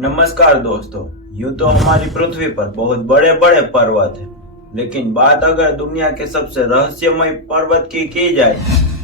नमस्कार दोस्तों। यूं तो हमारी पृथ्वी पर बहुत बड़े बड़े पर्वत हैं, लेकिन बात अगर दुनिया के सबसे रहस्यमय पर्वत की जाए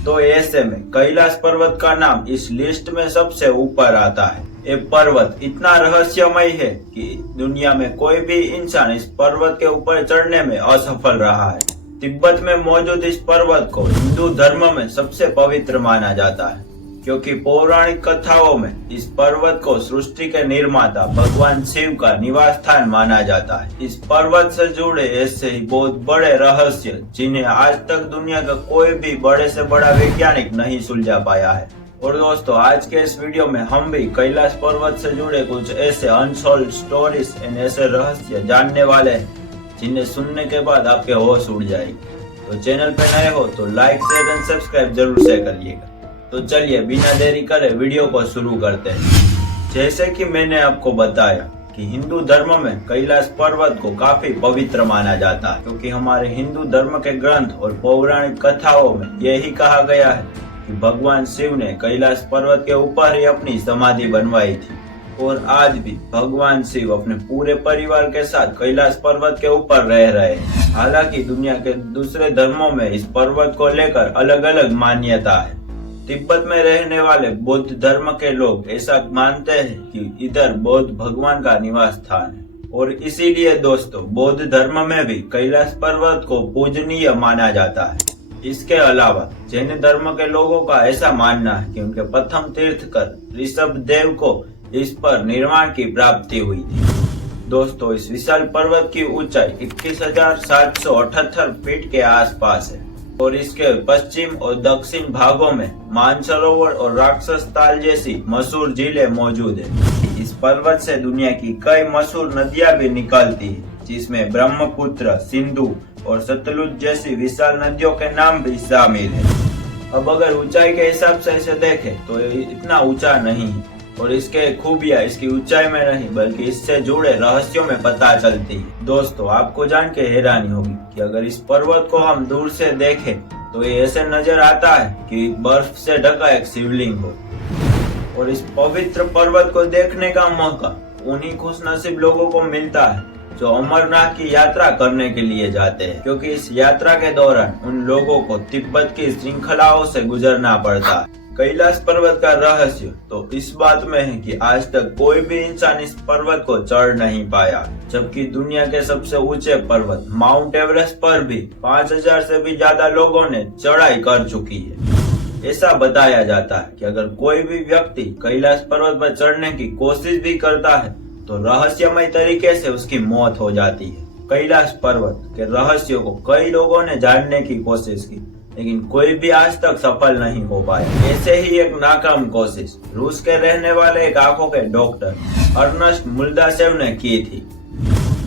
तो ऐसे में कैलाश पर्वत का नाम इस लिस्ट में सबसे ऊपर आता है। ये पर्वत इतना रहस्यमय है कि दुनिया में कोई भी इंसान इस पर्वत के ऊपर चढ़ने में असफल रहा है। तिब्बत में मौजूद इस पर्वत को हिंदू धर्म में सबसे पवित्र माना जाता है, क्योंकि पौराणिक कथाओं में इस पर्वत को सृष्टि के निर्माता भगवान शिव का निवास स्थान माना जाता है। इस पर्वत से जुड़े ऐसे ही बहुत बड़े रहस्य जिन्हें आज तक दुनिया का कोई भी बड़े से बड़ा वैज्ञानिक नहीं सुलझा पाया है। और दोस्तों, आज के इस वीडियो में हम भी कैलाश पर्वत से जुड़े कुछ ऐसे अनसोल्व स्टोरीज एंड ऐसे रहस्य जानने वाले हैं जिन्हें सुनने के बाद आपके होश उड़ जाएगी। तो चैनल पे नए हो तो लाइक शेयर एंड सब्सक्राइब जरूर से करिएगा। तो चलिए बिना देरी करे वीडियो को शुरू करते हैं। जैसे कि मैंने आपको बताया कि हिंदू धर्म में कैलाश पर्वत को काफी पवित्र माना जाता है, क्योंकि हमारे हिंदू धर्म के ग्रंथ और पौराणिक कथाओं में यही कहा गया है कि भगवान शिव ने कैलाश पर्वत के ऊपर ही अपनी समाधि बनवाई थी। और आज भी भगवान शिव अपने पूरे परिवार के साथ कैलाश पर्वत के ऊपर रह रहे हैं। हालांकि दुनिया के दूसरे धर्मों में इस पर्वत को लेकर अलग अलग मान्यता है। तिब्बत में रहने वाले बौद्ध धर्म के लोग ऐसा मानते हैं कि इधर बौद्ध भगवान का निवास स्थान है, और इसीलिए दोस्तों बौद्ध धर्म में भी कैलाश पर्वत को पूजनीय माना जाता है। इसके अलावा जैन धर्म के लोगों का ऐसा मानना है कि उनके प्रथम तीर्थकर ऋषभ देव को इस पर निर्वाण की प्राप्ति हुई थी। दोस्तों, इस विशाल पर्वत की ऊंचाई 21,778 फीट के आसपास है, और इसके पश्चिम और दक्षिण भागों में मानसरोवर और राक्षस ताल जैसी मशहूर झीलें मौजूद है। इस पर्वत से दुनिया की कई मशहूर नदियां भी निकलती है, जिसमें ब्रह्मपुत्र, सिंधु और सतलुज जैसी विशाल नदियों के नाम भी शामिल है। अब अगर ऊंचाई के हिसाब से इसे देखें तो ये इतना ऊंचा नहीं है, और इसके खूबियां इसकी ऊंचाई में नहीं बल्कि इससे जुड़े रहस्यों में पता चलती है। दोस्तों, आपको जान के हैरानी होगी कि अगर इस पर्वत को हम दूर से देखें तो ये ऐसे नजर आता है कि बर्फ से ढका एक शिवलिंग हो। और इस पवित्र पर्वत को देखने का मौका उन्हीं खुशनसीब लोगों को मिलता है जो अमरनाथ की यात्रा करने के लिए जाते हैं, क्योंकि इस यात्रा के दौरान उन लोगों को तिब्बत की श्रृंखलाओं से गुजरना पड़ता है। कैलाश पर्वत का रहस्य तो इस बात में है कि आज तक कोई भी इंसान इस पर्वत को चढ़ नहीं पाया, जबकि दुनिया के सबसे ऊंचे पर्वत माउंट एवरेस्ट पर भी 5,000 से भी ज्यादा लोगों ने चढ़ाई कर चुकी है। ऐसा बताया जाता है कि अगर कोई भी व्यक्ति कैलाश पर्वत पर चढ़ने की कोशिश भी करता है तो रहस्यमय तरीके से उसकी मौत हो जाती है। कैलाश पर्वत के रहस्यों को कई लोगों ने जानने की कोशिश की, लेकिन कोई भी आज तक सफल नहीं हो पाया। ऐसे ही एक नाकाम कोशिश रूस के रहने वाले एक आंखों के डॉक्टर अर्नस्ट मुल्दासेव ने की थी।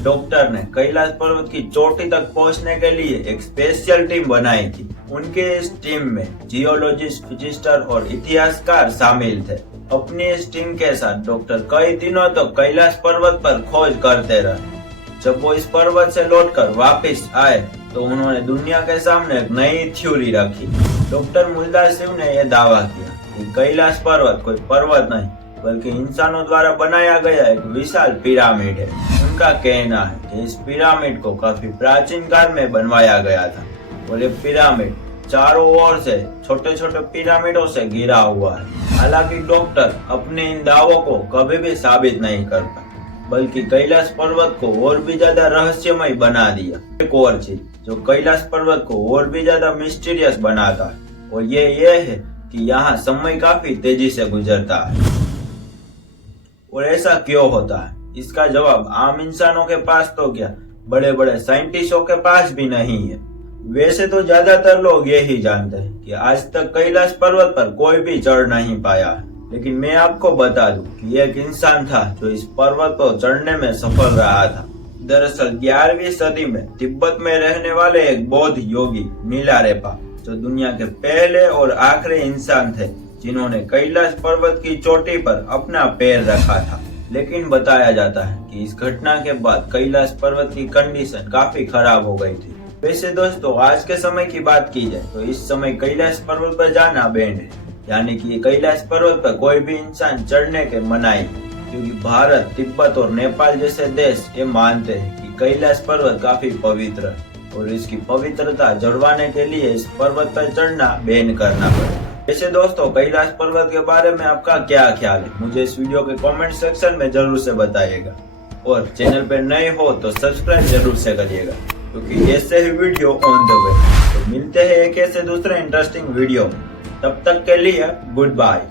डॉक्टर ने कैलाश पर्वत की चोटी तक पहुंचने के लिए एक स्पेशल टीम बनाई थी। उनके इस टीम में जियोलॉजिस्ट, फिजिस्टर और इतिहासकार शामिल थे। अपनी इस टीम के साथ डॉक्टर कई दिनों तक कैलाश पर्वत पर खोज करते रहे। जब वो इस पर्वत से लौटकर वापस आए तो उन्होंने दुनिया के सामने एक नई थ्योरी रखी। डॉक्टर मुल्दासेव ने यह दावा किया कि कैलाश पर्वत कोई पर्वत नहीं बल्कि इंसानों द्वारा बनाया गया एक विशाल पिरामिड है। उनका कहना है कि इस पिरामिड को काफी प्राचीन काल में बनवाया गया था, और ये पिरामिड चारों ओर से छोटे छोटे पिरामिडों से घिरा हुआ है। हालांकि डॉक्टर अपने इन दावों को कभी भी साबित नहीं कर पाए, बल्कि कैलाश पर्वत को और भी ज्यादा रहस्यमय बना दिया। एक और चीज जो कैलाश पर्वत को और भी ज्यादा मिस्टीरियस बनाता है और ये है कि यहाँ समय काफी तेजी से गुजरता है। और ऐसा क्यों होता है, इसका जवाब आम इंसानों के पास तो क्या, बड़े बड़े साइंटिस्टों के पास भी नहीं है। वैसे तो ज्यादातर लोग यही जानते हैं कि आज तक कैलाश पर्वत पर कोई भी चढ़ नहीं पाया है, लेकिन मैं आपको बता दूं कि एक इंसान था जो इस पर्वत पर चढ़ने में सफल रहा था। दरअसल 11वीं सदी में तिब्बत में रहने वाले एक बौद्ध योगी मिलारेपा, जो दुनिया के पहले और आखिरी इंसान थे जिन्होंने कैलाश पर्वत की चोटी पर अपना पैर रखा था। लेकिन बताया जाता है कि इस घटना के बाद कैलाश पर्वत की कंडीशन काफी खराब हो गई थी। वैसे दोस्तों, आज के समय की बात की जाए तो इस समय कैलाश पर्वत पर जाना बैंड है, यानी कि कैलाश पर्वत पर कोई भी इंसान चढ़ने के मनाही। क्योंकि भारत, तिब्बत और नेपाल जैसे देश ये मानते हैं कि कैलाश पर्वत काफी पवित्र है और इसकी पवित्रता जड़वाने के लिए इस पर्वत पर चढ़ना बैन करना पड़ेगा। वैसे दोस्तों, कैलाश पर्वत के बारे में आपका क्या ख्याल है, मुझे इस वीडियो के कमेंट सेक्शन में जरूर से बताइएगा और चैनल पर नए हो तो सब्सक्राइब जरूर से करिएगा, क्योंकि ऐसे ही वीडियो ऑन द वे। तो मिलते हैं एक ऐसे दूसरे इंटरेस्टिंग वीडियो में, तब तक के लिए गुड बाय।